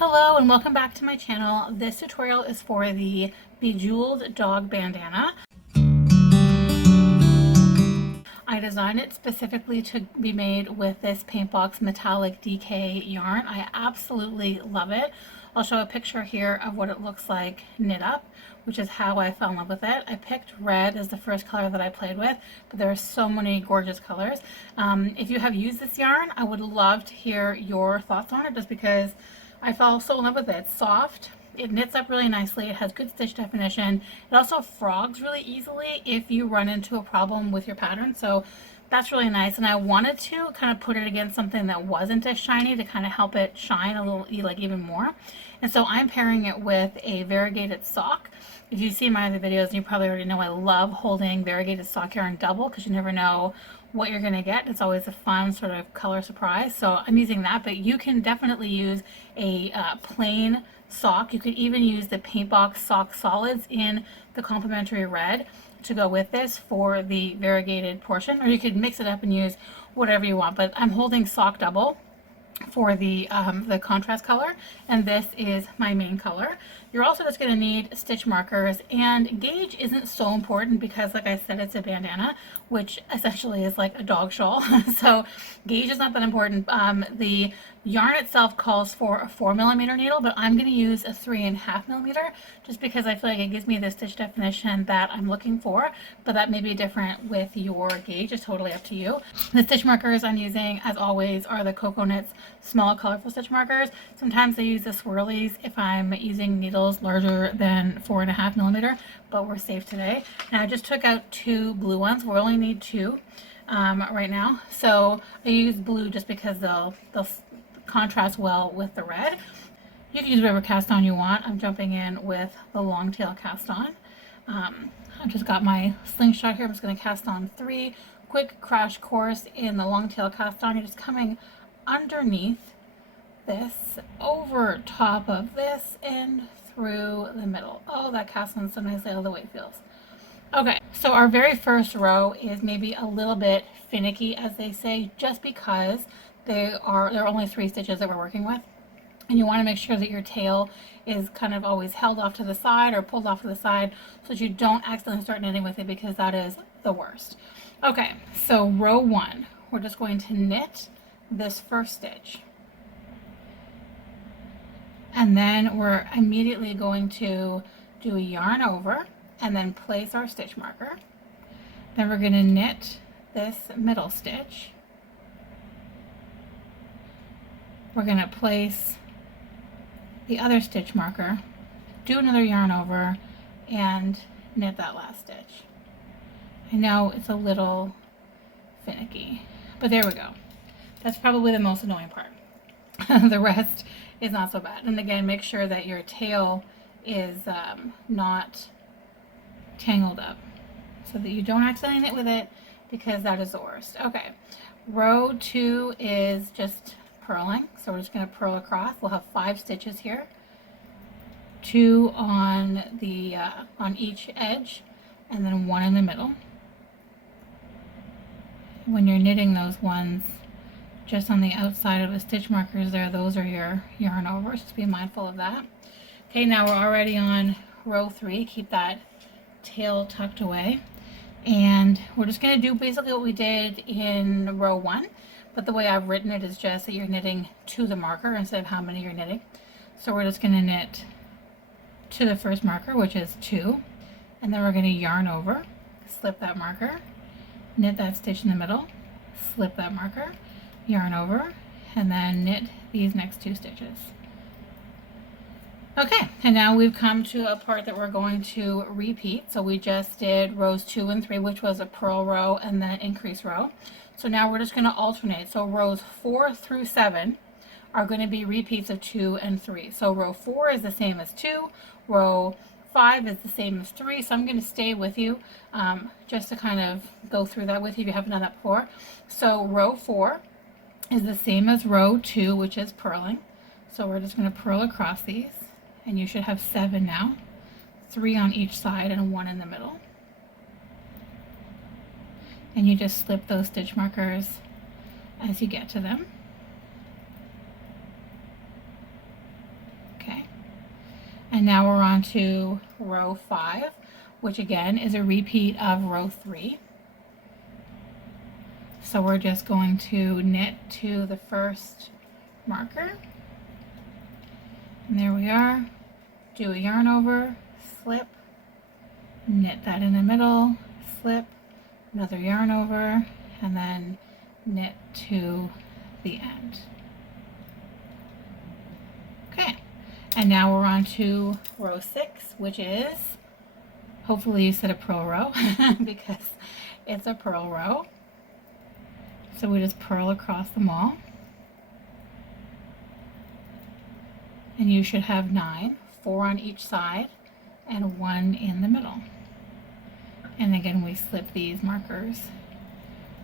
Hello and welcome back to my channel. This tutorial is for the Bejeweled Dog Bandana. I designed it specifically to be made with this Paintbox metallic DK yarn. I absolutely love it. I'll show a picture here of what it looks like knit up, which is how I fell in love with it. I picked red as the first color that I played with, but there are so many gorgeous colors. If you have used this yarn, I would love to hear your thoughts on it, just because I fell so in love with it. It's soft, it knits up really nicely, it has good stitch definition, it also frogs really easily if you run into a problem with your pattern, so that's really nice. And I wanted to kind of put it against something that wasn't as shiny to kind of help it shine a little, like even more. And so I'm pairing it with a variegated sock. If you see my other videos, you probably already know I love holding variegated sock yarn double, because you never know what you're going to get. It's always a fun sort of color surprise. So I'm using that, but you can definitely use a plain sock. You could even use the Paintbox sock solids in the complementary red to go with this for the variegated portion, or you could mix it up and use whatever you want. But I'm holding sock double for the contrast color, and this is my main color. You're also just going to need stitch markers, and gauge isn't so important because, like I said, it's a bandana, which essentially is like a dog shawl. So gauge is not that important. The yarn itself calls for a 4mm needle, but I'm going to use a 3.5mm just because I feel like it gives me the stitch definition that I'm looking for, but that may be different with your gauge. It's totally up to you. The stitch markers I'm using, as always, are the Cocoa Knits small colorful stitch markers. Sometimes I use the swirlies if I'm using needles larger than 4.5mm, but we're safe today. Now I just took out 2 blue ones. We only need 2 right now. So I use blue just because they'll contrast well with the red. You can use whatever cast on you want. I'm jumping in with the long tail cast on. I've just got my slingshot here. I'm just going to cast on 3. Quick crash course in the long tail cast on. You're just coming underneath this, over top of this, and through the middle. Oh, that cast on so nicely. I love the way it feels. Okay, so our very first row is maybe a little bit finicky, as they say, just because there are only 3 stitches that we're working with, and you want to make sure that your tail is kind of always held off to the side or pulled off to the side so that you don't accidentally start knitting with it, because that is the worst. Okay, so row 1, we're just going to knit this first stitch, and then we're immediately going to do a yarn over and then place our stitch marker. Then we're going to knit this middle stitch. We're going to place the other stitch marker, do another yarn over, and knit that last stitch. I know it's a little finicky, but there we go. That's probably the most annoying part. The rest is not so bad. And again, make sure that your tail is not tangled up so that you don't accidentally knit with it, because that is the worst. Okay, row 2 is just purling, so we're just going to purl across. We'll have 5 stitches here, 2 on the on each edge, and then 1 in the middle. When you're knitting those ones just on the outside of the stitch markers there, those are your yarn overs. Just be mindful of that. Okay, now we're already on row 3. Keep that tail tucked away, and we're just going to do basically what we did in row 1, but the way I've written it is just that you're knitting to the marker instead of how many you're knitting. So we're just going to knit to the first marker, which is 2, and then we're going to yarn over, slip that marker, knit that stitch in the middle, slip that marker, yarn over, and then knit these next 2 stitches. Okay, and now we've come to a part that we're going to repeat. So we just did rows 2 and 3, which was a purl row and then increase row. So now we're just going to alternate. So rows 4 through 7 are going to be repeats of 2 and 3. So row 4 is the same as 2, row 5 is the same as 3. So I'm going to stay with you just to kind of go through that with you if you haven't done that before. So row 4 is the same as row 2, which is purling. So we're just going to purl across these, and you should have 7 now, 3 on each side and 1 in the middle. And you just slip those stitch markers as you get to them. And now we're on to row 5, which again is a repeat of row 3. So we're just going to knit to the first marker. And there we are. Do a yarn over, slip, knit that in the middle, slip, another yarn over, and then knit to the end. Okay, and now we're on to row 6, which is, hopefully you said a purl row because it's a purl row. So we just purl across them all. And you should have 9, 4 on each side and 1 in the middle. And again, we slip these markers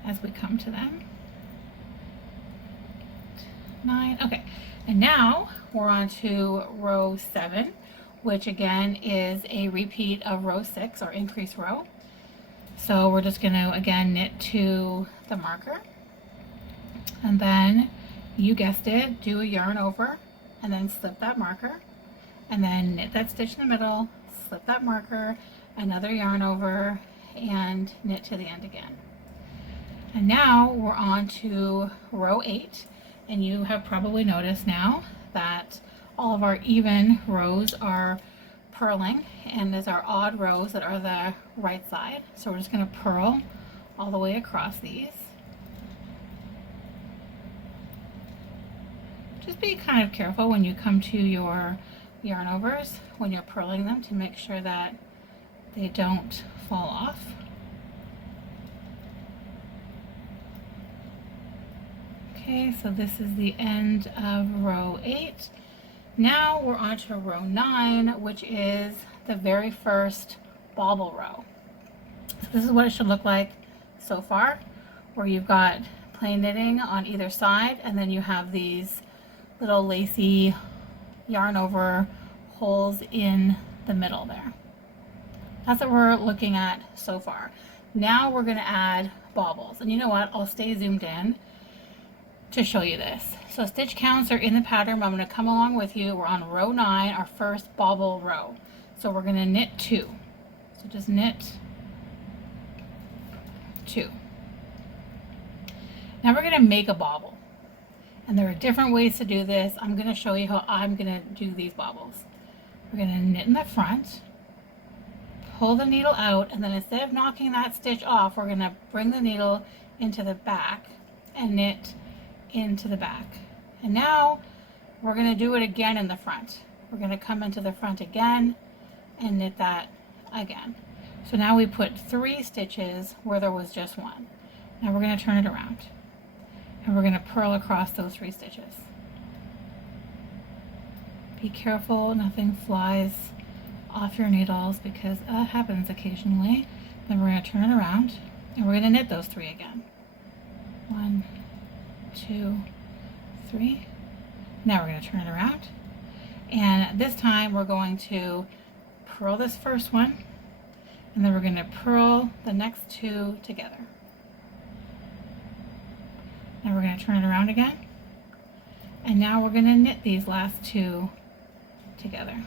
as we come to them. 9, okay. And now we're on to row 7, which again is a repeat of row 6 or increase row. So we're just going to again knit to the marker, and then you guessed it, do a yarn over and then slip that marker, and then knit that stitch in the middle, slip that marker, another yarn over, and knit to the end again. And now we're on to row 8, and you have probably noticed now that all of our even rows are purling, and there's our odd rows that are the right side. So we're just going to purl all the way across these. Just be kind of careful when you come to your yarn overs when you're purling them to make sure that they don't fall off. Okay, so this is the end of row 8. Now we're on to row 9, which is the very first bobble row. So this is what it should look like so far, where you've got plain knitting on either side, and then you have these little lacy yarn over holes in the middle there. That's what we're looking at so far. Now we're going to add bobbles, and you know what, I'll stay zoomed in to show you this. So stitch counts are in the pattern, but I'm going to come along with you. We're on row 9, our first bobble row. So we're going to knit 2. So just knit 2. Now we're going to make a bobble. And there are different ways to do this. I'm going to show you how I'm going to do these bobbles. We're going to knit in the front, pull the needle out, and then instead of knocking that stitch off, we're going to bring the needle into the back and knit into the back. And now we're going to do it again in the front. We're going to come into the front again and knit that again. So now we put 3 stitches where there was just 1. Now we're going to turn it around, and we're going to purl across those 3 stitches. Be careful nothing flies off your needles because that happens occasionally. Then we're going to turn it around, and we're going to knit those 3 again. 1, 2, 3. Now we're going to turn it around, and this time we're going to purl this first one, and then we're going to purl the next 2 together. Now we're going to turn it around again, and now we're going to knit these last 2 together.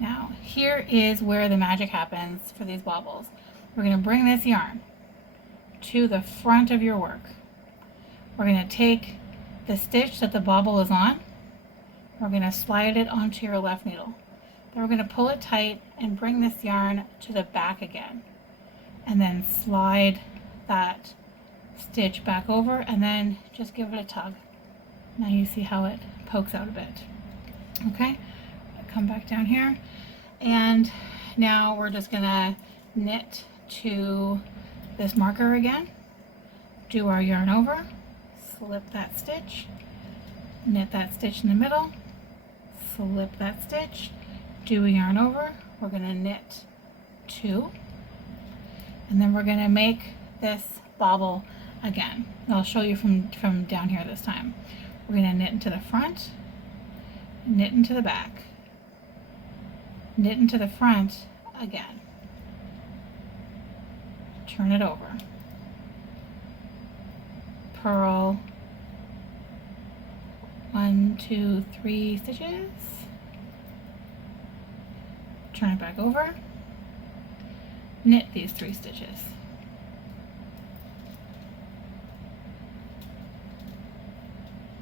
Now here is where the magic happens for these bobbles. We're going to bring this yarn to the front of your work. We're going to take the stitch that the bobble is on, we're going to slide it onto your left needle. Then we're going to pull it tight and bring this yarn to the back again, and then slide that stitch back over, and then just give it a tug. Now you see how it pokes out a bit. Okay, come back down here, and now we're just going to knit to this marker again, do our yarn over, slip that stitch, knit that stitch in the middle, slip that stitch, do a yarn over, we're going to knit 2, and then we're going to make this bobble again. I'll show you from down here this time. We're going to knit into the front, knit into the back, knit into the front again, turn it over, purl 1, 1, 2, 3 stitches, turn it back over, knit these 3 stitches.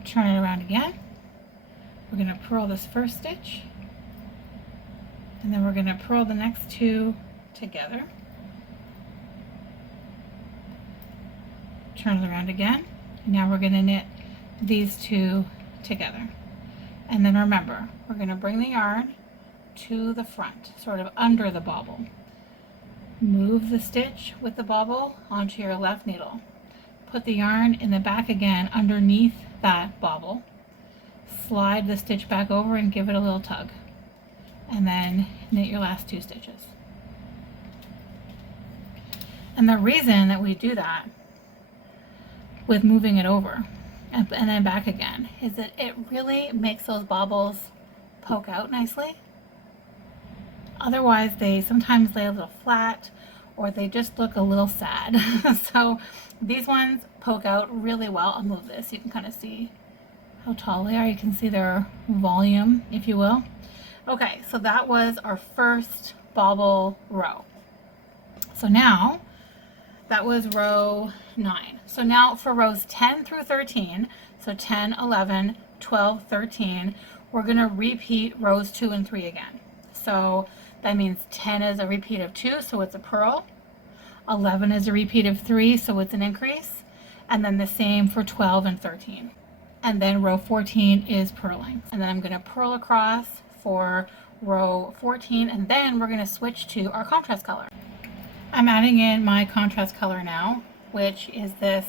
Turn it around again. We're going to purl this first stitch, and then we're going to purl the next 2 together. Turn it around again. Now we're going to knit these 2 together. And then remember, we're going to bring the yarn to the front, sort of under the bobble. Move the stitch with the bobble onto your left needle. Put the yarn in the back again underneath that bobble. Slide the stitch back over and give it a little tug. And then knit your last 2 stitches. And the reason that we do that with moving it over and then back again is that it really makes those bobbles poke out nicely. Otherwise they sometimes lay a little flat or they just look a little sad. So these ones poke out really well. I'll move this, you can kind of see how tall they are. You can see their volume, if you will. Okay, so that was our first bobble row. So now that was row 9. So now for rows 10 through 13, so 10, 11, 12, 13, we're going to repeat rows 2 and 3 again. So that means 10 is a repeat of 2, so it's a purl. 11 is a repeat of 3, so it's an increase. And then the same for 12 and 13. And then row 14 is purling. And then I'm going to purl across for row 14, and then we're going to switch to our contrast color. I'm adding in my contrast color now, which is this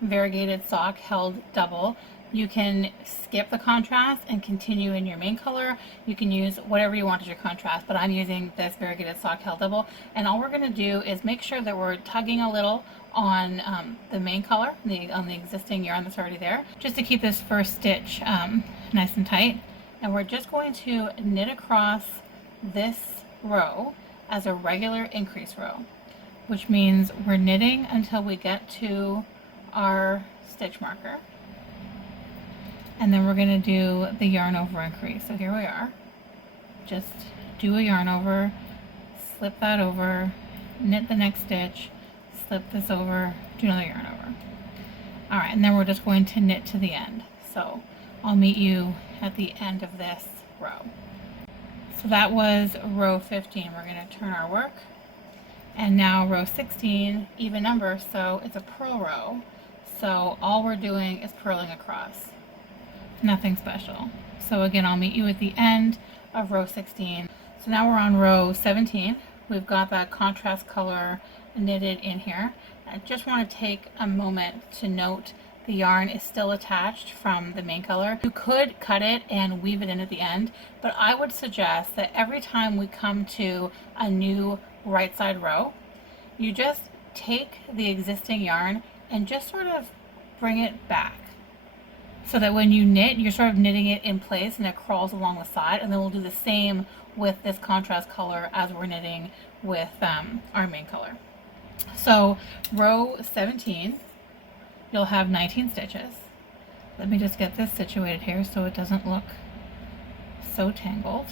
variegated sock held double. You can skip the contrast and continue in your main color. You can use whatever you want as your contrast, but I'm using this variegated sock held double. And all we're going to do is make sure that we're tugging a little on the main color, on the existing yarn that's already there, just to keep this first stitch nice and tight. And we're just going to knit across this row as a regular increase row, which means we're knitting until we get to our stitch marker. And then we're going to do the yarn over increase. So here we are. Just do a yarn over, slip that over, knit the next stitch, slip this over, do another yarn over. All right, and then we're just going to knit to the end. So I'll meet you at the end of this row. So that was row 15. We're going to turn our work. And now row 16, even number, so it's a purl row. So all we're doing is purling across. Nothing special. So again, I'll meet you at the end of row 16. So now we're on row 17. We've got that contrast color knitted in here. I just want to take a moment to note the yarn is still attached from the main color. You could cut it and weave it in at the end, but I would suggest that every time we come to a new right side row, you just take the existing yarn and just sort of bring it back, so that when you knit, you're sort of knitting it in place and it crawls along the side. And then we'll do the same with this contrast color as we're knitting with our main color. So row 17, you'll have 19 stitches. Let me just get this situated here so it doesn't look so tangled.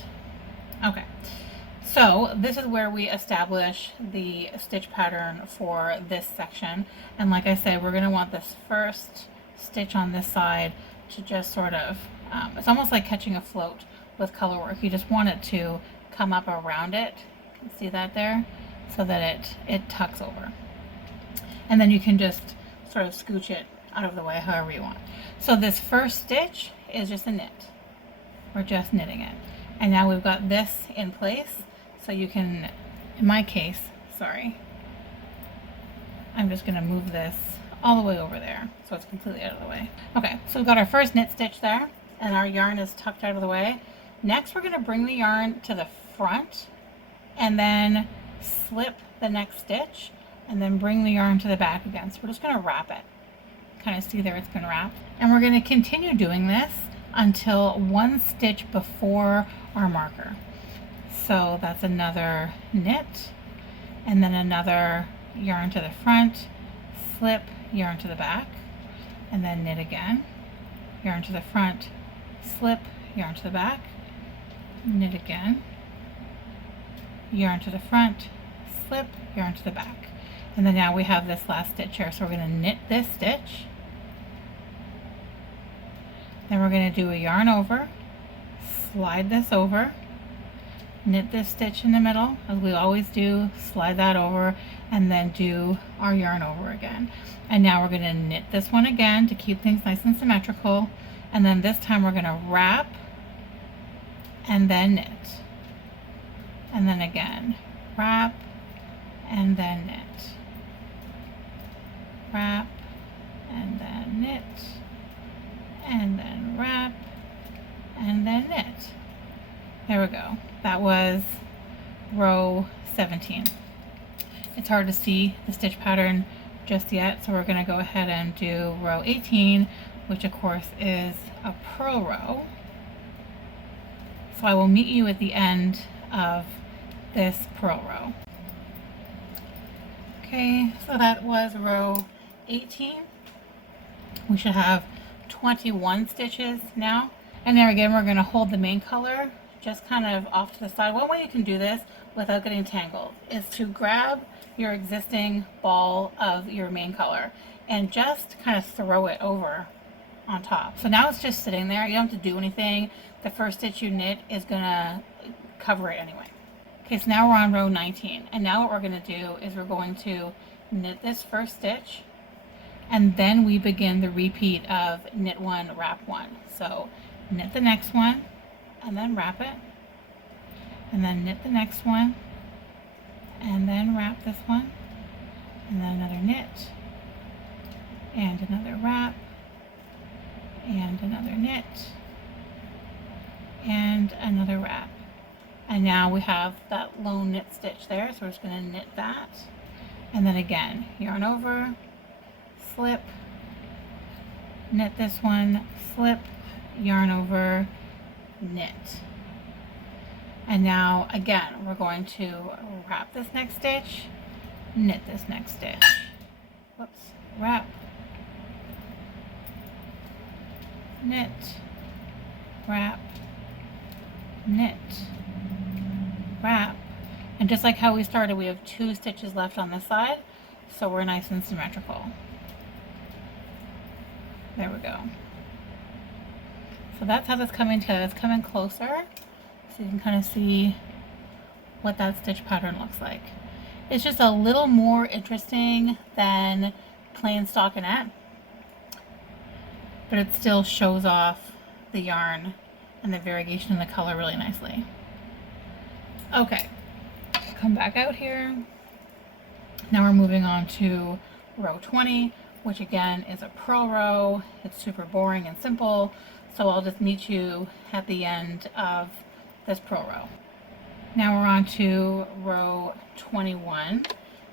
Okay, so this is where we establish the stitch pattern for this section. And like I said, we're going to want this first stitch on this side to just sort of, it's almost like catching a float with color work. You just want it to come up around it. You can see that there, so that it tucks over. And then you can just sort of scooch it out of the way however you want. So this first stitch is just a knit. We're just knitting it. And now we've got this in place, so you can, in my case, sorry, I'm just going to move this all the way over there so it's completely out of the way. Okay, so we've got our first knit stitch there and our yarn is tucked out of the way. Next we're going to bring the yarn to the front and then slip the next stitch and then bring the yarn to the back again. So we're just going to wrap it. Kind of see there it's been wrapped. And we're going to continue doing this until one stitch before our marker. So that's another knit and then another yarn to the front, slip, yarn to the back, and then knit again, yarn to the front, slip, yarn to the back, knit again, yarn to the front, slip, yarn to the back. And then now we have this last stitch here. So we're going to knit this stitch. Then we're going to do a yarn over, slide this over, knit this stitch in the middle, as we always do, slide that over, and then do our yarn over again. And now we're going to knit this one again to keep things nice and symmetrical. And then this time we're going to wrap and then knit. And then again, wrap and then knit. Wrap and then knit. And then wrap and then knit. There we go. That was row 17. It's hard to see the stitch pattern just yet, so we're going to go ahead and do row 18, which of course is a purl row. So I will meet you at the end of this purl row. Okay, so that was row 18. We should have 21 stitches now. And there again, we're going to hold the main color just kind of off to the side. One way you can do this without getting tangled is to grab your existing ball of your main color and just kind of throw it over on top. So now it's just sitting there. You don't have to do anything. The first stitch you knit is going to cover it anyway. Okay, so now we're on row 19. And now what we're going to do is we're going to knit this first stitch, and then we begin the repeat of knit one, wrap one. So knit the next one, and then wrap it, and then knit the next one, and then wrap this one, and then another knit, and another wrap, and another knit, and another wrap. And now we have that lone knit stitch there, so we're just going to knit that, and then again, yarn over, slip, knit this one, slip, yarn over, knit. And now again, we're going to wrap this next stitch, knit this next stitch. Whoops, wrap, knit, wrap, knit, wrap. And just like how we started, we have 2 stitches left on this side, so we're nice and symmetrical. There we go. So that's how that's coming together. It's coming closer, so you can kind of see what that stitch pattern looks like. It's just a little more interesting than plain stockinette, but it still shows off the yarn and the variegation in the color really nicely. Okay, come back out here. Now we're moving on to row 20, which again is a purl row. It's super boring and simple, so I'll just meet you at the end of this purl row. Now we're on to row 21,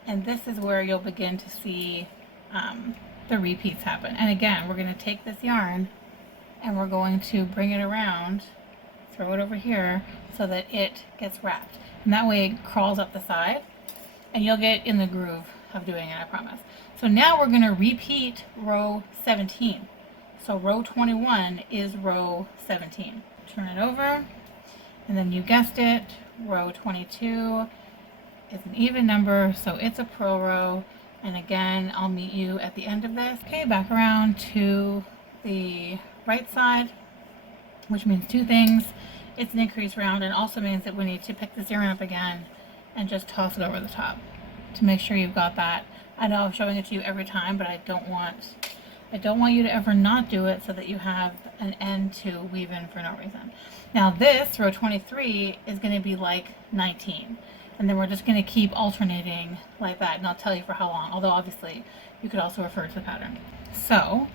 and this is where you'll begin to see the repeats happen. And again, we're going to take this yarn and we're going to bring it around, throw it over here so that it gets wrapped. And that way it crawls up the side, and you'll get in the groove of doing it, I promise. So now we're going to repeat row 17. So row 21 is row 17. Turn it over, and then you guessed it, row 22 is an even number, so it's a purl row. And again, I'll meet you at the end of this. Okay, back around to the right side, which means 2 things. It's an increase round, and also means that we need to pick this yarn up again and just toss it over the top to make sure you've got that. I know I'm showing it to you every time, but I don't want you to ever not do it so that you have an end to weave in for no reason. Now this, row 23, is going to be like 19. And then we're just going to keep alternating like that, and I'll tell you for how long, although obviously you could also refer to the pattern. So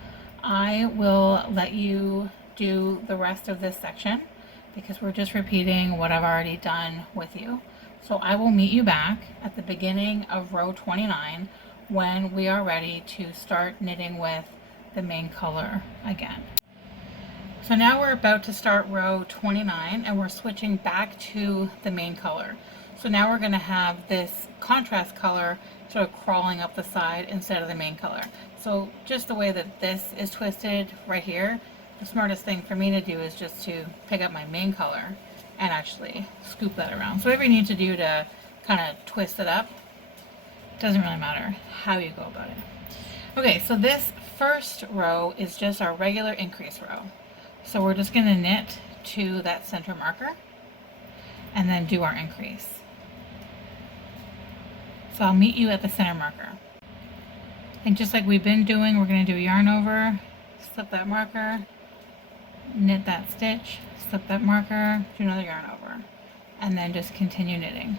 I will let you do the rest of this section because we're just repeating what I've already done with you. So I will meet you back at the beginning of row 29 when we are ready to start knitting with the main color again. So now we're about to start row 29, and we're switching back to the main color. So now we're going to have this contrast color sort of crawling up the side instead of the main color. So just the way that this is twisted right here, the smartest thing for me to do is just to pick up my main color and actually scoop that around. So whatever you need to do to kind of twist it up, doesn't really matter how you go about it. Okay, so this first row is just our regular increase row. So we're just going to knit to that center marker and then do our increase. So I'll meet you at the center marker. And just like we've been doing, we're going to do yarn over, slip that marker, knit that stitch, slip that marker, do another yarn over, and then just continue knitting.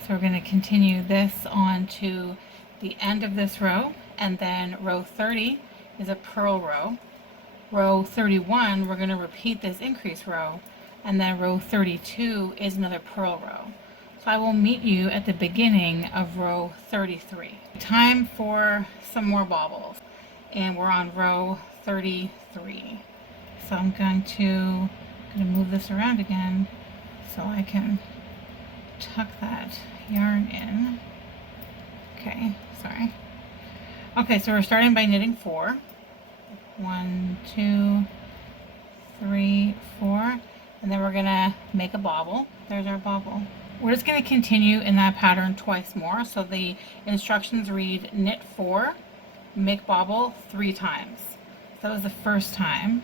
So we're going to continue this on to the end of this row, and then row 30 is a purl row. Row 31, we're going to repeat this increase row, and then row 32 is another purl row. So I will meet you at the beginning of row 33. Time for some more bobbles, and we're on row 33. So I'm going to move this around again so I can tuck that yarn in. Okay, sorry. Okay, so we're starting by knitting 4. 1, 2, 3, 4, and then we're gonna make a bobble. There's our bobble. We're just going to continue in that pattern twice more. So the instructions read knit 4, make bobble 3 times. So that was the first time,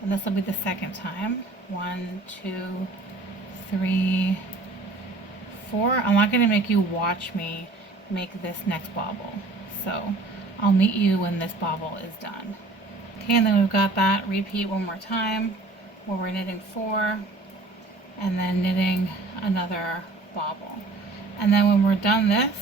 and this will be the second time. 1, 2, 3, 4. I'm not going to make you watch me make this next bobble. So I'll meet you when this bobble is done. Okay, and then we've got that. Repeat one more time where we're knitting 4 and then knitting another bobble. And then when we're done this,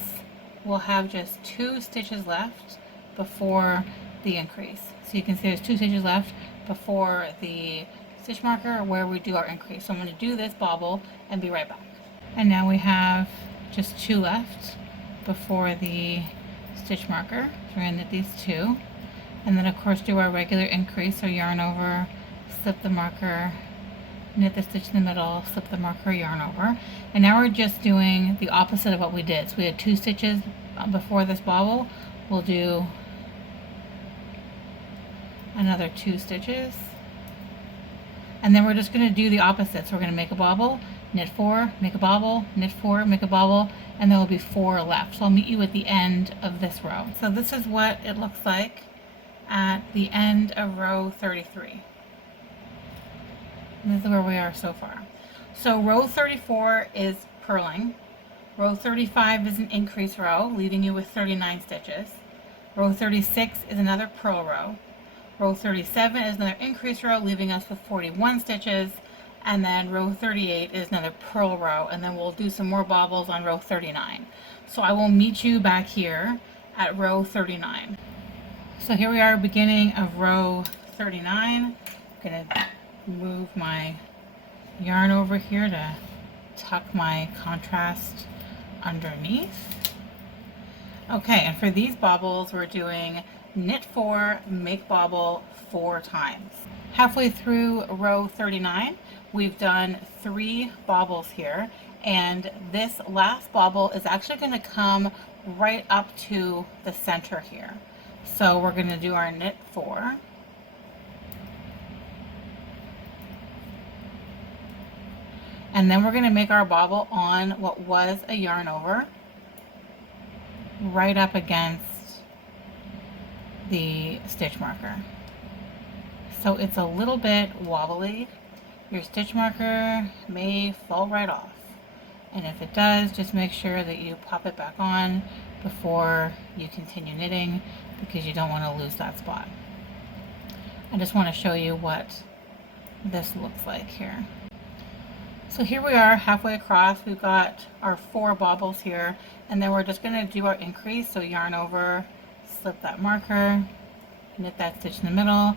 we'll have just 2 stitches left before the increase. So you can see there's 2 stitches left before the stitch marker where we do our increase. So I'm going to do this bobble and be right back. And now we have just 2 left before the stitch marker. So we're going to knit these 2. And then of course do our regular increase, so yarn over, slip the marker, knit the stitch in the middle, slip the marker, yarn over. And now we're just doing the opposite of what we did. So we had 2 stitches before this bobble. We'll do another 2 stitches. And then we're just going to do the opposite. So we're going to make a bobble, knit 4, make a bobble, knit 4, make a bobble, and there will be 4 left. So I'll meet you at the end of this row. So this is what it looks like at the end of row 33. And this is where we are so far. So row 34 is purling. Row 35 is an increase row, leaving you with 39 stitches. Row 36 is another purl row. Row 37 is another increase row, leaving us with 41 stitches. And then row 38 is another purl row, and then we'll do some more bobbles on row 39. So I will meet you back here at row 39. So here we are, beginning of row 39. I'm going to move my yarn over here to tuck my contrast underneath. Okay, and for these bobbles, we're doing knit 4, make bobble 4 times. Halfway through row 39, we've done 3 bobbles here, and this last bobble is actually going to come right up to the center here. So we're going to do our knit 4, and then we're going to make our bobble on what was a yarn over right up against the stitch marker. So it's a little bit wobbly. Your stitch marker may fall right off, and if it does, just make sure that you pop it back on before you continue knitting, because you don't want to lose that spot. I just want to show you what this looks like here. So here we are halfway across. We've got our 4 bobbles here, and then we're just going to do our increase. So yarn over, slip that marker, knit that stitch in the middle,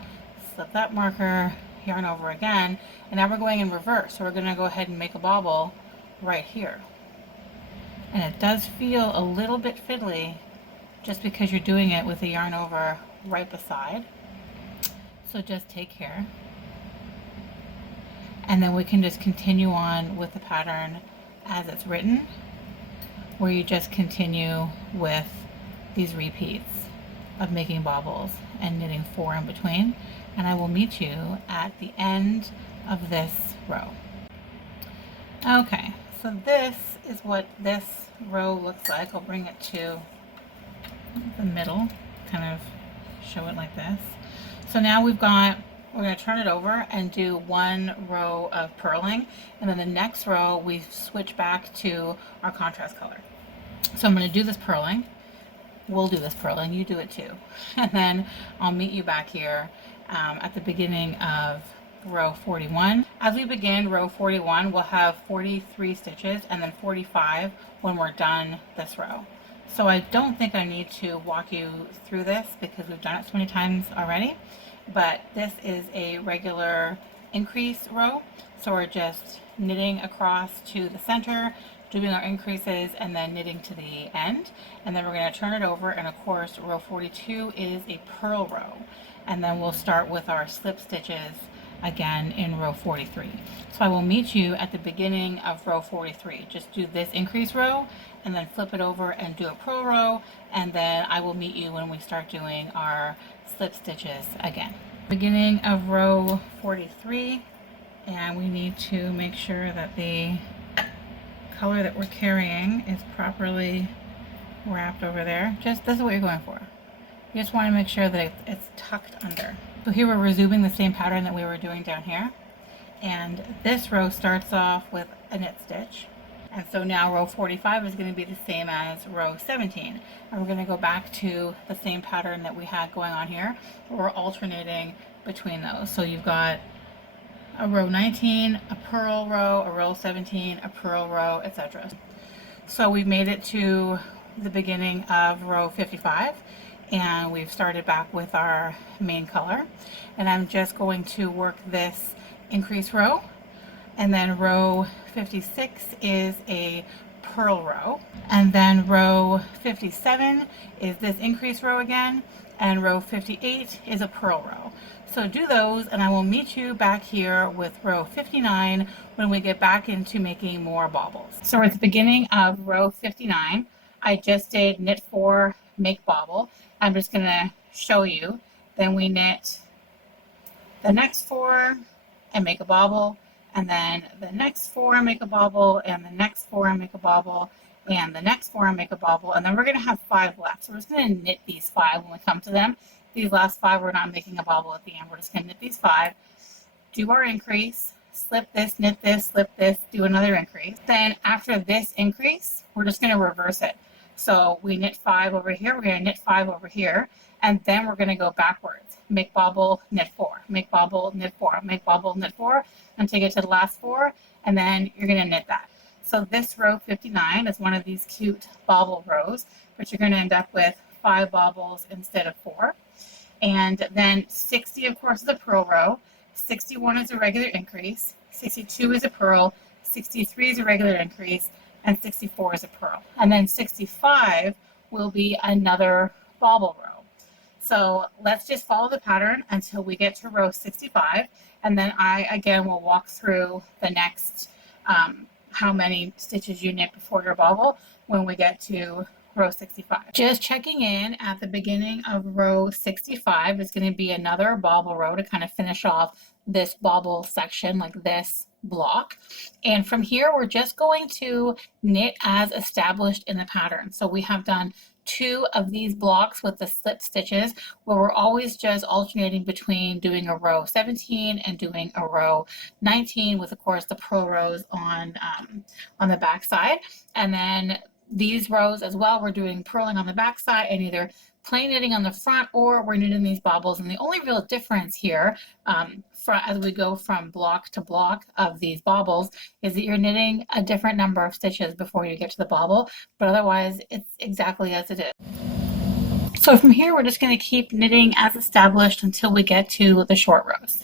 slip that marker, yarn over again, and now we're going in reverse. So we're going to go ahead and make a bobble right here. And it does feel a little bit fiddly just because you're doing it with the yarn over right beside. So just take care. And then we can just continue on with the pattern as it's written, where you just continue with these repeats of making bobbles and knitting 4 in between. and I will meet you at the end of this row. Okay, so this is what this row looks like. I'll bring it to the middle, kind of show it like this. So now we're going to turn it over and do one row of purling, and then the next row we switch back to our contrast color. So I'm going to do this purling. We'll do this purling, you do it too. And then I'll meet you back here at the beginning of row 41. As we begin row 41, we'll have 43 stitches and then 45 when we're done this row. So I don't think I need to walk you through this because we've done it so many times already, but this is a regular increase row. So we're just knitting across to the center, doing our increases, and then knitting to the end. And then we're going to turn it over, and of course row 42 is a purl row. And then we'll start with our slip stitches again in row 43. So I will meet you at the beginning of row 43. Just do this increase row and then flip it over and do a purl row, and then I will meet you when we start doing our slip stitches again. Beginning of row 43, and we need to make sure that the color that we're carrying is properly wrapped over there. Just this is what you're going for. You just want to make sure that it's tucked under. So here we're resuming the same pattern that we were doing down here, and this row starts off with a knit stitch, and so now row 45 is going to be the same as row 17, and we're going to go back to the same pattern that we had going on here, but we're alternating between those. So you've got a row 19, a purl row, a row 17, a purl row, etc. So we've made it to the beginning of row 55, and we've started back with our main color, and I'm just going to work this increase row, and then row 56 is a purl row, and then row 57 is this increase row again, and row 58 is a purl row. So do those, and I will meet you back here with row 59 when we get back into making more baubles. So we're at the beginning of row 59. I just did knit 4, make bauble. I'm just going to show you. Then we knit the next 4 and make a bauble, and then the next 4 and make a bauble, and the next 4 and make a bauble, and the next 4 and make a bauble, and then we're going to have 5 left. So we're just going to knit these 5 when we come to them. These last 5 we're not making a bauble at the end. We're just going to knit these 5, do our increase, slip this, knit this, slip this, do another increase. Then after this increase, we're just going to reverse it. So we knit 5 over here, we're going to knit 5 over here, and then we're going to go backwards. Make bauble, knit 4, make bauble, knit 4, make bauble, knit 4, and take it to the last 4, and then you're going to knit that. So this row 59 is one of these cute bauble rows, but you're going to end up with 5 baubles instead of 4. And then 60, of course, is a purl row, 61 is a regular increase, 62 is a purl, 63 is a regular increase, and 64 is a purl. And then 65 will be another bauble row. So let's just follow the pattern until we get to row 65, and then I again will walk through the next how many stitches you knit before your bauble when we get to row 65. Just checking in at the beginning of row 65 is going to be another bauble row to kind of finish off this bauble section, like this block. And from here, we're just going to knit as established in the pattern. So we have done 2 of these blocks with the slip stitches where we're always just alternating between doing a row 17 and doing a row 19 with, of course, the purl rows on the back side. And then these rows as well, we're doing purling on the back side and either plain knitting on the front, or we're knitting these baubles. And the only real difference here as we go from block to block of these baubles is that you're knitting a different number of stitches before you get to the bauble, but otherwise it's exactly as it is. So from here, we're just going to keep knitting as established until we get to the short rows.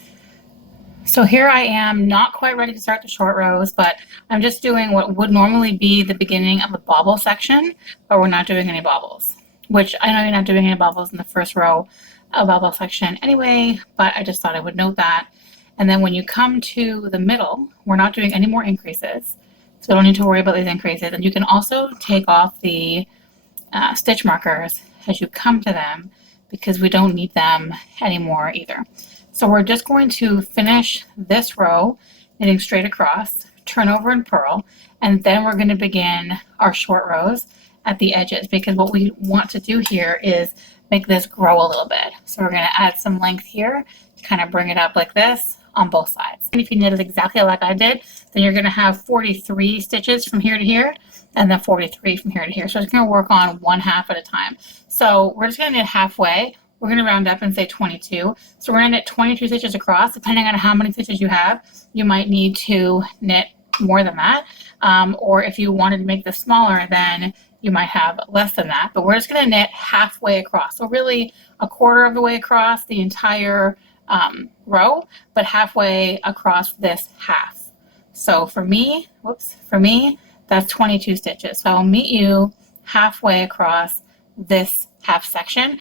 So here I am, not quite ready to start the short rows, but I'm just doing what would normally be the beginning of the bauble section, but we're not doing any baubles, which I know you're not doing any baubles in the first row of bauble section anyway, but I just thought I would note that. And then when you come to the middle, we're not doing any more increases, so don't need to worry about these increases. And you can also take off the stitch markers as you come to them because we don't need them anymore either. So we're just going to finish this row knitting straight across, turn over and purl, and then we're going to begin our short rows at the edges, because what we want to do here is make this grow a little bit. So we're going to add some length here to kind of bring it up like this on both sides. And if you knit it exactly like I did, then you're going to have 43 stitches from here to here, and then 43 from here to here. So it's going to work on one half at a time. So we're just going to knit halfway. We're going to round up and say 22. So we're going to knit 22 stitches across. Depending on how many stitches you have, you might need to knit more than that. Or if you wanted to make this smaller, then you might have less than that. But we're just going to knit halfway across. So really a quarter of the way across the entire row, but halfway across this half. So for me, that's 22 stitches. So I'll meet you halfway across this half section.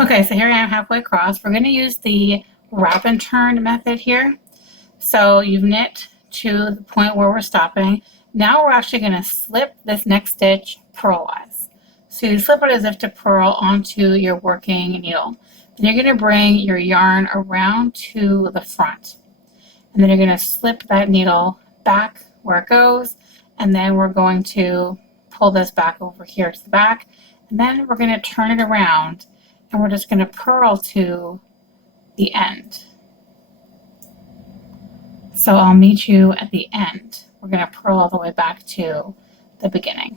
Okay, so here I am halfway across. We're going to use the wrap and turn method here. So you've knit to the point where we're stopping. Now we're actually going to slip this next stitch purlwise. So you slip it as if to purl onto your working needle. Then you're going to bring your yarn around to the front. And then you're going to slip that needle back where it goes. And then we're going to pull this back over here to the back. And then we're going to turn it around. And we're just going to purl to the end. So I'll meet you at the end. We're going to purl all the way back to the beginning.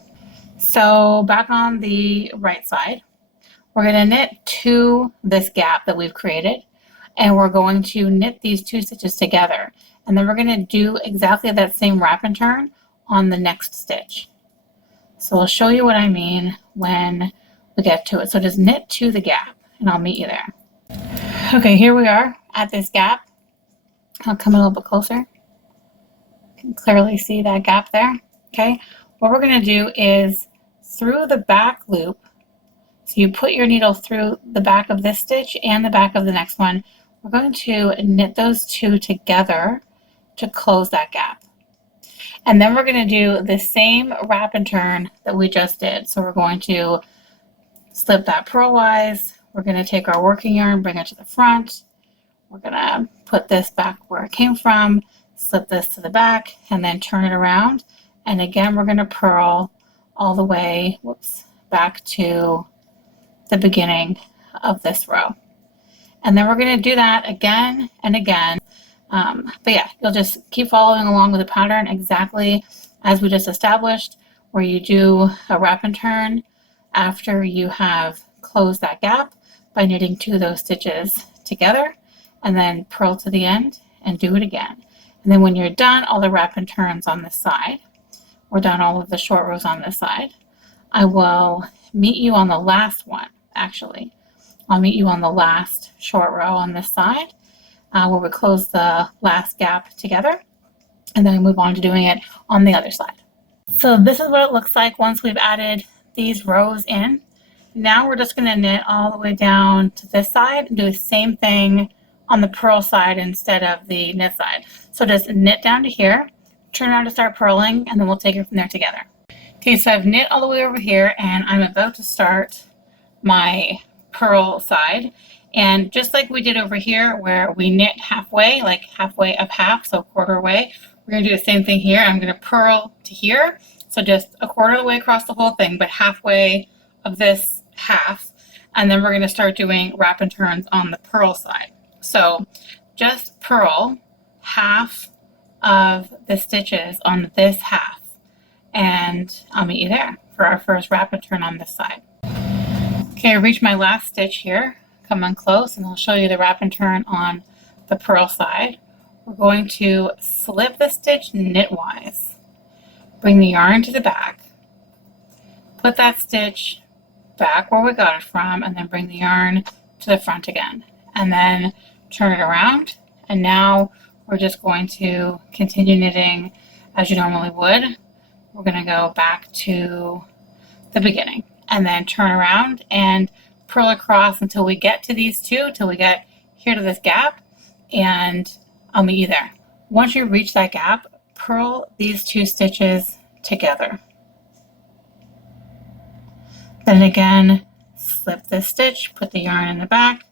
So back on the right side, we're going to knit to this gap that we've created, and we're going to knit these two stitches together. And then we're going to do exactly that same wrap and turn on the next stitch. So I'll show you what I mean when we get to it. So just knit to the gap, and I'll meet you there. Okay, here we are at this gap. I'll come a little bit closer. You can clearly see that gap there. Okay, what we're going to do is through the back loop, so you put your needle through the back of this stitch and the back of the next one, we're going to knit those two together to close that gap. And then we're going to do the same wrap and turn that we just did. So we're going to slip that purlwise. We're going to take our working yarn, bring it to the front. We're going to put this back where it came from, slip this to the back, and then turn it around. And again, we're going to purl all the way, back to the beginning of this row. And then we're going to do that again and again. But yeah, you'll just keep following along with the pattern exactly as we just established, where you do a wrap and turn after you have closed that gap by knitting two of those stitches together, and then purl to the end and do it again. And then when you're done all the wrap and turns on this side, we're done all of the short rows on this side, I will meet you on the last one. Actually, I'll meet you on the last short row on this side, where we close the last gap together, and then we move on to doing it on the other side. So this is what it looks like once we've added these rows in. Now we're just going to knit all the way down to this side and do the same thing on the purl side instead of the knit side. So just knit down to here, turn around to start purling, and then we'll take it from there together. Okay, so I've knit all the way over here, and I'm about to start my purl side. And just like we did over here where we knit halfway, like halfway of half, so a quarter way, we're going to do the same thing here. I'm going to purl to here, so just a quarter of the way across the whole thing, but halfway of this half. And then we're going to start doing wrap and turns on the purl side. So just purl half of the stitches on this half, and I'll meet you there for our first wrap and turn on this side. Okay, I reached my last stitch here. Come on close, and I'll show you the wrap and turn on the purl side. We're going to slip the stitch knitwise, bring the yarn to the back, put that stitch back where we got it from, and then bring the yarn to the front again, and then turn it around. And now we're just going to continue knitting as you normally would. We're going to go back to the beginning and then turn around and purl across until we get to these two, till we get here to this gap, and I'll meet you there. Once you reach that gap, purl these two stitches together. Then again, slip this stitch, put the yarn in the back,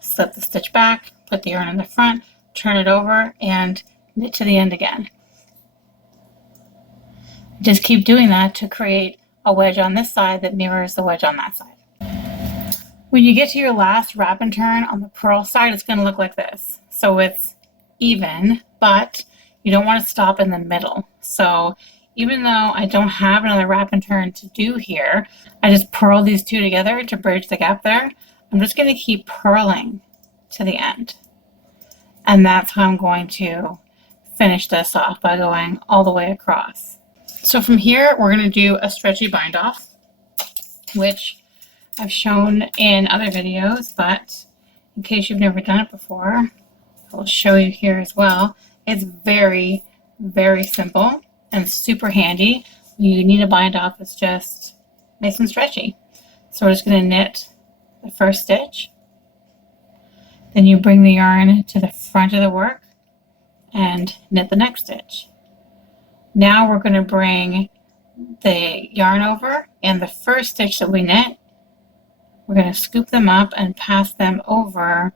slip the stitch back, put the yarn in the front, turn it over, and knit to the end again. Just keep doing that to create a wedge on this side that mirrors the wedge on that side. When you get to your last wrap and turn on the purl side, it's going to look like this. So it's even, but you don't want to stop in the middle. So even though I don't have another wrap and turn to do here, I just purl these two together to bridge the gap there. I'm just going to keep purling to the end. And that's how I'm going to finish this off, by going all the way across. So from here, we're going to do a stretchy bind off, which I've shown in other videos, but in case you've never done it before, I'll show you here as well. It's very, very simple and super handy. You need a bind off that's just nice and stretchy. So we're just going to knit the first stitch. Then you bring the yarn to the front of the work and knit the next stitch. Now we're going to bring the yarn over, and the first stitch that we knit, we're going to scoop them up and pass them over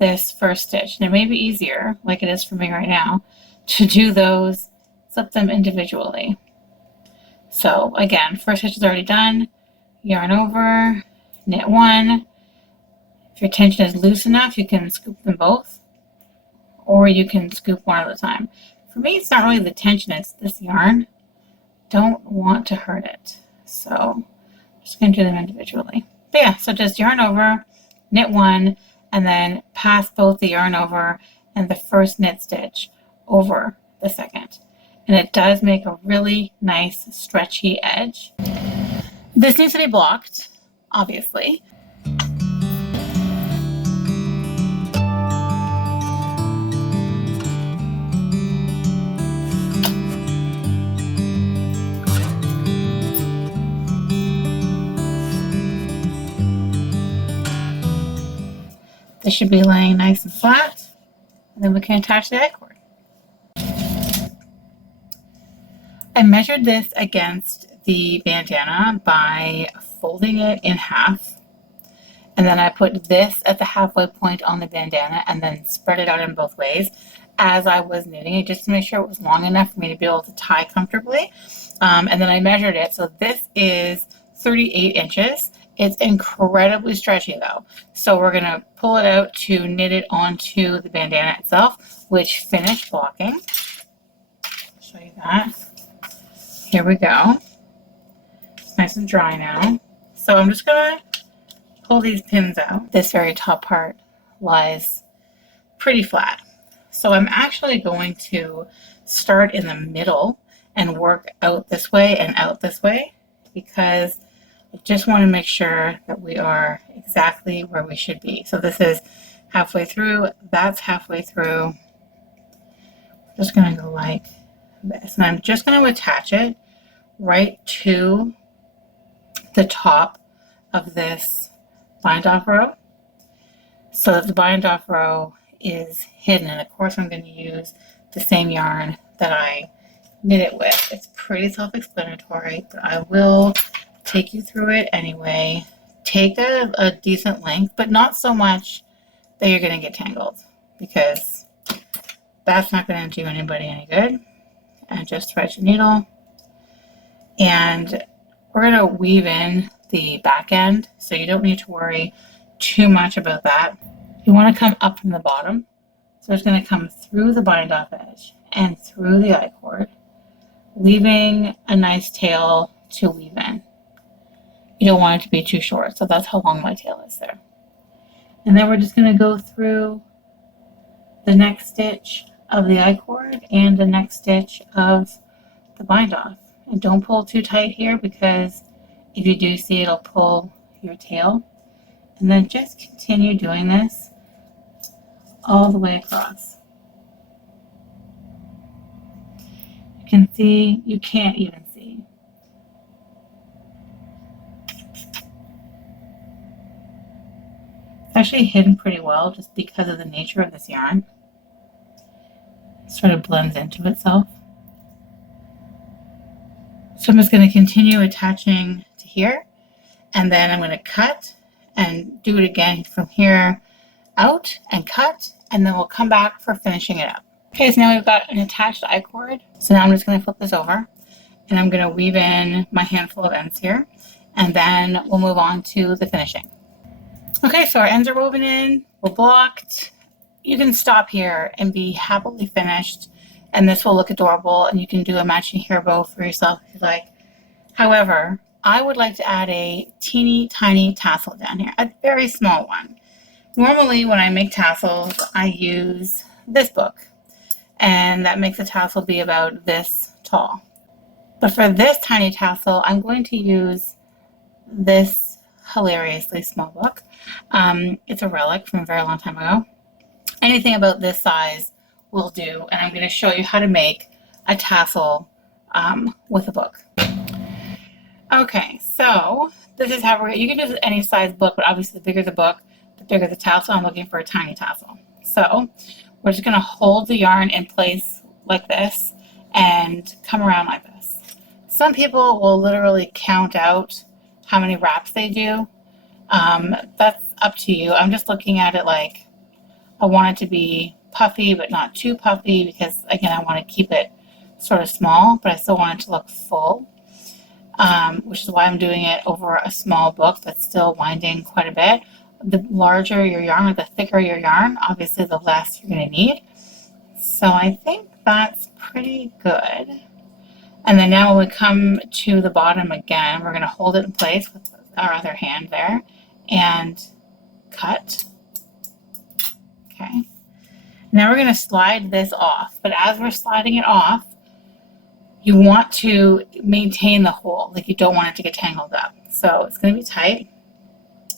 this first stitch. And it may be easier, like it is for me right now, to do those, slip them individually. So again, first stitch is already done, yarn over, knit one. If your tension is loose enough, you can scoop them both, or you can scoop one at a time. For me, it's not really the tension, it's this yarn. Don't want to hurt it. So I'm just going to do them individually. But yeah, so just yarn over, knit one, and then pass both the yarn over and the first knit stitch over the second. And it does make a really nice stretchy edge. This needs to be blocked, obviously. This should be laying nice and flat, and then we can attach the I-cord. I measured this against the bandana by folding it in half, and then I put this at the halfway point on the bandana and then spread it out in both ways as I was knitting it, just to make sure it was long enough for me to be able to tie comfortably. And then I measured it, so this is 38 inches. It's incredibly stretchy though. So we're going to pull it out to knit it onto the bandana itself, which finished blocking. I'll show you that. Here we go. It's nice and dry now. So I'm just going to pull these pins out. This very top part lies pretty flat. So I'm actually going to start in the middle and work out this way and out this way, because I just want to make sure that we are exactly where we should be. So this is halfway through, that's halfway through. I'm just going to go like this, and I'm just going to attach it right to the top of this bind off row, so that the bind off row is hidden. And of course I'm going to use the same yarn that I knit it with. It's pretty self-explanatory, but I will take you through it anyway. Take a decent length, but not so much that you're going to get tangled, because that's not going to do anybody any good. And just thread your needle, and we're going to weave in the back end, so you don't need to worry too much about that. You want to come up from the bottom, so it's going to come through the bind off edge and through the I-cord, leaving a nice tail to weave in. You don't want it to be too short, so that's how long my tail is there. And then we're just going to go through the next stitch of the I-cord and the next stitch of the bind off. And don't pull too tight here, because if you do see, it'll pull your tail. And then just continue doing this all the way across. You can see, you can't even see. It's actually hidden pretty well just because of the nature of this yarn. It sort of blends into itself. So I'm just going to continue attaching to here, and then I'm going to cut and do it again from here out and cut and then we'll come back for finishing it up. Okay, so now we've got an attached I-cord. So now I'm just going to flip this over, and I'm going to weave in my handful of ends here, and then we'll move on to the finishing. Okay, so our ends are woven in, we're blocked. You can stop here and be happily finished, and this will look adorable, and you can do a matching hair bow for yourself if you like. However, I would like to add a teeny tiny tassel down here, a very small one. Normally when I make tassels, I use this book, and that makes a tassel be about this tall. But for this tiny tassel, I'm going to use this hilariously small book. It's a relic from a very long time ago. Anything about this size will do, and I'm going to show you how to make a tassel with a book. Okay, so this is how you can use any size book, but obviously the bigger the book, the bigger the tassel. I'm looking for a tiny tassel. So we're just going to hold the yarn in place like this and come around like this. Some people will literally count out how many wraps they do. That's up to you. I'm just looking at it like I want it to be puffy, but not too puffy, because again, I want to keep it sort of small, but I still want it to look full. Which is why I'm doing it over a small book that's still winding quite a bit. The larger your yarn, or the thicker your yarn, obviously the less you're going to need. So I think that's pretty good. And then now when we come to the bottom again, we're going to hold it in place with our other hand there and cut. Okay. Now we're going to slide this off, but as we're sliding it off, you want to maintain the hole, like you don't want it to get tangled up. So it's going to be tight.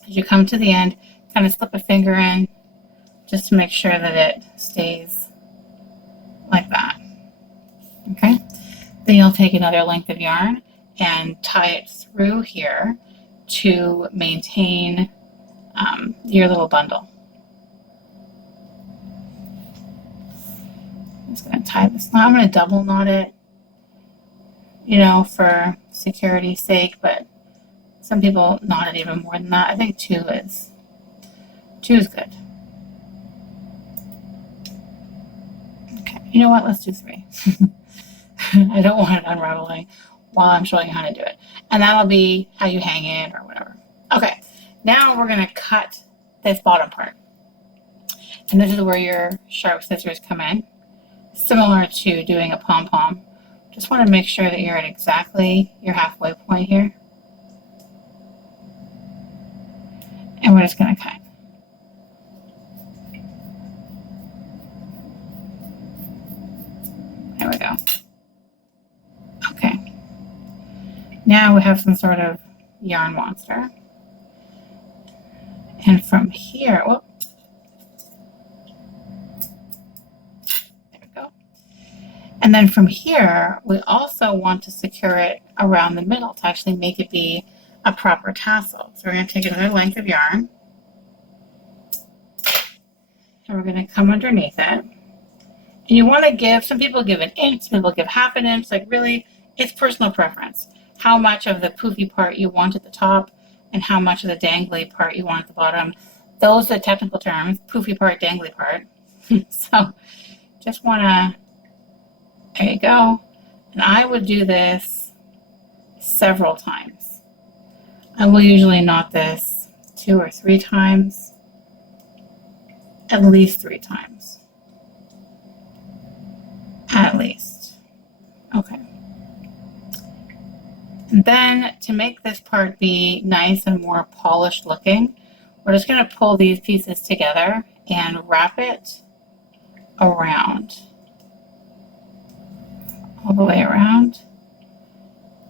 As you come to the end, kind of slip a finger in just to make sure that it stays like that. Okay. Then you'll take another length of yarn and tie it through here to maintain your little bundle. I'm just going to tie this knot. I'm going to double knot it, you know, for security's sake, but some people knot it even more than that. I think two is good. Okay, you know what? Let's do 3. I don't want it unraveling while I'm showing you how to do it. And that'll be how you hang it or whatever. Okay, now we're going to cut this bottom part. And this is where your sharp scissors come in, similar to doing a pom-pom. Just want to make sure that you're at exactly your halfway point here. And we're just going to cut. There we go. Okay. Now we have some sort of yarn monster. And from here, whoop, there we go. And then from here, we also want to secure it around the middle to actually make it be a proper tassel. So we're going to take another length of yarn, and we're going to come underneath it. And you want to give, some people give an inch, some people give half an inch, like really, it's personal preference. How much of the poofy part you want at the top and how much of the dangly part you want at the bottom. Those are technical terms, poofy part, dangly part. So just want to, there you go. And I would do this several times. I will usually knot this 2 or 3 times, at least 3 times. At least. Okay. And then to make this part be nice and more polished looking, we're just going to pull these pieces together and wrap it around. All the way around.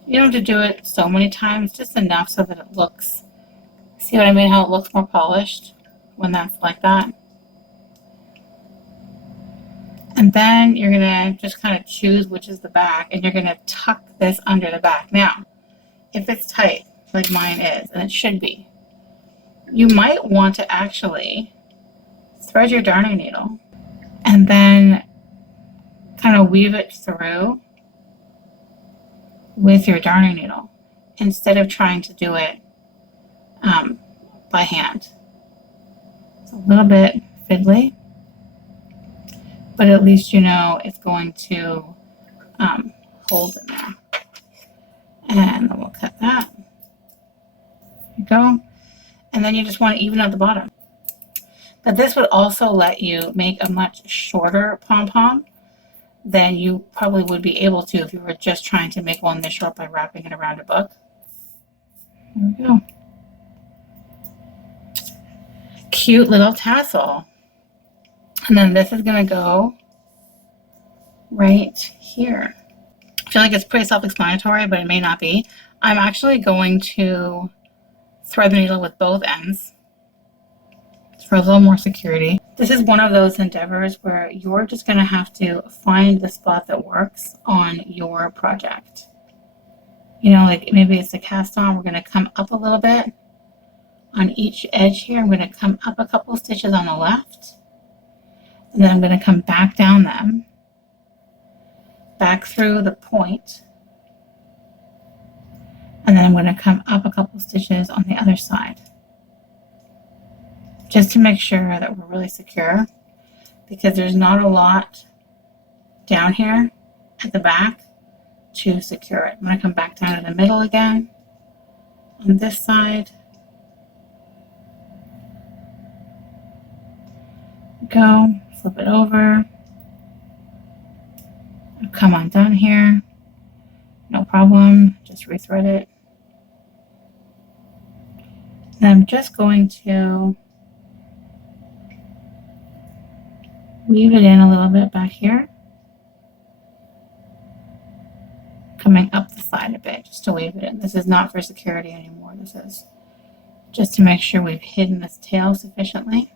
You don't have to do it so many times, just enough so that it looks, see what I mean, how it looks more polished when that's like that. And then you're going to just kind of choose which is the back, and you're going to tuck this under the back. Now, if it's tight, like mine is, and it should be, you might want to actually thread your darning needle and then kind of weave it through with your darning needle instead of trying to do it by hand. It's a little bit fiddly, but at least you know it's going to hold in there. And then we'll cut that. There you go. And then you just want to even out the bottom. But this would also let you make a much shorter pom-pom than you probably would be able to if you were just trying to make one this short by wrapping it around a book. There we go. Cute little tassel. And then this is going to go right here. I feel like it's pretty self-explanatory, but it may not be. I'm actually going to thread the needle with both ends for a little more security. This is one of those endeavors where you're just going to have to find the spot that works on your project. You know, like maybe it's a cast on, we're going to come up a little bit on each edge here. I'm going to come up a couple stitches on the left, and then I'm going to come back down them, back through the point, and then I'm going to come up a couple stitches on the other side, just to make sure that we're really secure, because there's not a lot down here at the back to secure it. I'm going to come back down to the middle again on this side. Go, flip it over. Come on down here. No problem. Just rethread it. And I'm just going to weave it in a little bit back here, coming up the side a bit just to weave it in. This is not for security anymore. This is just to make sure we've hidden this tail sufficiently.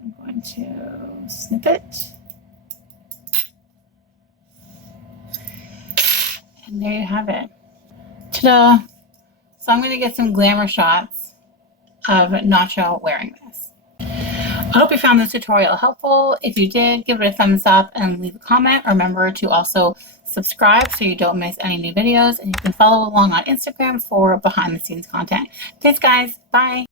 I'm going to snip it. And there you have it. Ta-da! So I'm going to get some glamour shots of Nacho wearing this. I hope you found this tutorial helpful. If you did, give it a thumbs up and leave a comment. Remember to also subscribe so you don't miss any new videos, and you can follow along on Instagram for behind the scenes content. Thanks guys, bye.